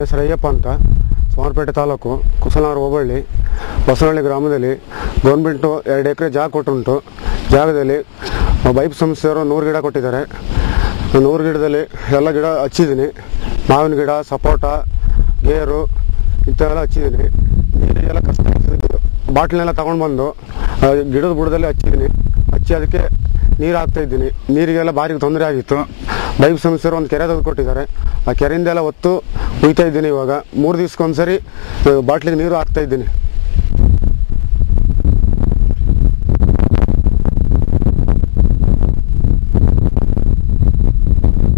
ಹೆಸರು ಅಯ್ಯಪ್ಪ ಅಂತ, ಸೋಮವಾರಪೇಟೆ ತಾಲೂಕು, ಕುಸಲನಗರ ಹೋಬಳಿ, ಬಸವನಹಳ್ಳಿ ಗ್ರಾಮದಲ್ಲಿ ಗೌರ್ಮೆಂಟು 2 ಎಕರೆ ಜಾಗ ಕೊಟ್ಟುಂಟು. ಜಾಗದಲ್ಲಿ ಬೈಪ್ ಸಂಸ್ಥೆಯವರು 100 ಗಿಡ ಕೊಟ್ಟಿದ್ದಾರೆ. 100 ಗಿಡದಲ್ಲಿ ಎಲ್ಲ ಗಿಡ ಹಚ್ಚಿದ್ದೀನಿ. ಮಾವಿನ ಗಿಡ, ಸಪೋಟ, ಗೇರು ಇಂಥವೆಲ್ಲ ಹಚ್ಚಿದ್ದೀನಿ. ನೀರಿಗೆಲ್ಲ ಕಷ್ಟ ಆಗ್ತಿದ್ದು ಬಾಟ್ಲನ್ನೆಲ್ಲ ತಗೊಂಡು ಬಂದು ಗಿಡದ ಬುಡದಲ್ಲಿ ಹಚ್ಚಿದ್ದೀನಿ. ಹಚ್ಚಿ ಅದಕ್ಕೆ ನೀರು ಹಾಕ್ತಾಯಿದ್ದೀನಿ. ನೀರಿಗೆಲ್ಲ ಭಾರಿ ತೊಂದರೆ ಆಗಿತ್ತು. ಬೈಪ್ ಸಂಸ್ಥೆಯವರು ಒಂದು ಕೆರೆ ತೆಗೆದು ಕೊಟ್ಟಿದ್ದಾರೆ. ಆ ಕೆರೆಯಿಂದೆಲ್ಲ ಹೊತ್ತು ಹುಯ್ತಾ ಇದ್ದೀನಿ. ಇವಾಗ 3 ದಿವ್ಸಕ್ಕೊಂದ್ಸರಿ ಬಾಟ್ಲಿಗೆ ನೀರು ಹಾಕ್ತಾ ಇದ್ದೀನಿ.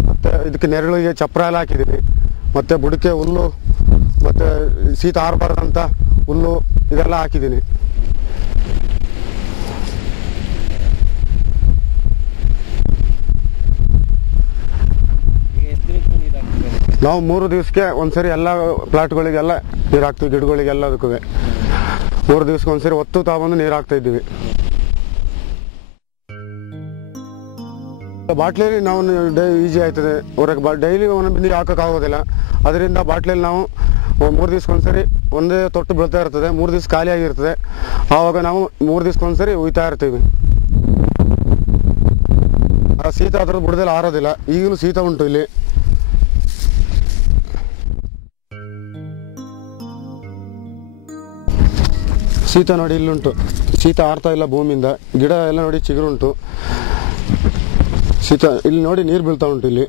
ಮತ್ತು ಇದಕ್ಕೆ ನೆರಳಿಗೆ ಚಪ್ರ ಎಲ್ಲ ಹಾಕಿದ್ದೀನಿ. ಮತ್ತು ಬುಡಕ್ಕೆ ಹುಲ್ಲು ಮತ್ತು ಶೀತ ಆರಬಾರ್ದಂಥ ಹುಲ್ಲು ಇದೆಲ್ಲ ಹಾಕಿದ್ದೀನಿ. ನಾವು 3 ದಿವಸಕ್ಕೆ ಒಂದ್ಸರಿ ಎಲ್ಲ ಪ್ಲಾಟ್ಗಳಿಗೆಲ್ಲ ನೀರು ಹಾಕ್ತೀವಿ. ಗಿಡಗಳಿಗೆ ಎಲ್ಲದಕ್ಕೂ 3 ದಿವಸಕ್ಕೆ ಒಂದ್ಸರಿ ಹೊತ್ತು ತಗೊಂಡು ನೀರು ಹಾಕ್ತಾ ಇದ್ದೀವಿ. ಬಾಟ್ಲಲ್ಲಿ ನಾವು ಈಜಿ ಆಯ್ತದೆ. ಹೊರಗೆ ಡೈಲಿ ಒಂದೊಂದು ನೀರು ಹಾಕೋಕ್ಕಾಗೋದಿಲ್ಲ. ಅದರಿಂದ ಬಾಟ್ಲಲ್ಲಿ ನಾವು 3 ದಿವಸಕ್ಕೊಂದ್ಸರಿ ಒಂದೇ ತೊಟ್ಟು ಬೀಳ್ತಾ ಇರ್ತದೆ. 3 ದಿವಸ ಖಾಲಿ ಆಗಿರ್ತದೆ. ಆವಾಗ ನಾವು 3 ದಿವಸಕ್ಕೊಂದ್ಸರಿ ಹುಯ್ತಾ ಇರ್ತೀವಿ. ಆ ಶೀತ ಅದ್ರದ್ದು ಬುಡದಲ್ಲಿ ಆರೋದಿಲ್ಲ. ಈಗಲೂ ಶೀತ ಉಂಟು ಇಲ್ಲಿ. ಶೀತ ನೋಡಿ ಇಲ್ಲುಂಟು. ಶೀತ ಆರ್ತಾ ಇಲ್ಲ ಭೂಮಿಯಿಂದ. ಗಿಡ ಎಲ್ಲ ನೋಡಿ ಚಿಗುರುಂಟು. ಶೀತ ಇಲ್ಲಿ ನೋಡಿ ನೀರು ಬೀಳ್ತಾ ಉಂಟು ಇಲ್ಲಿ.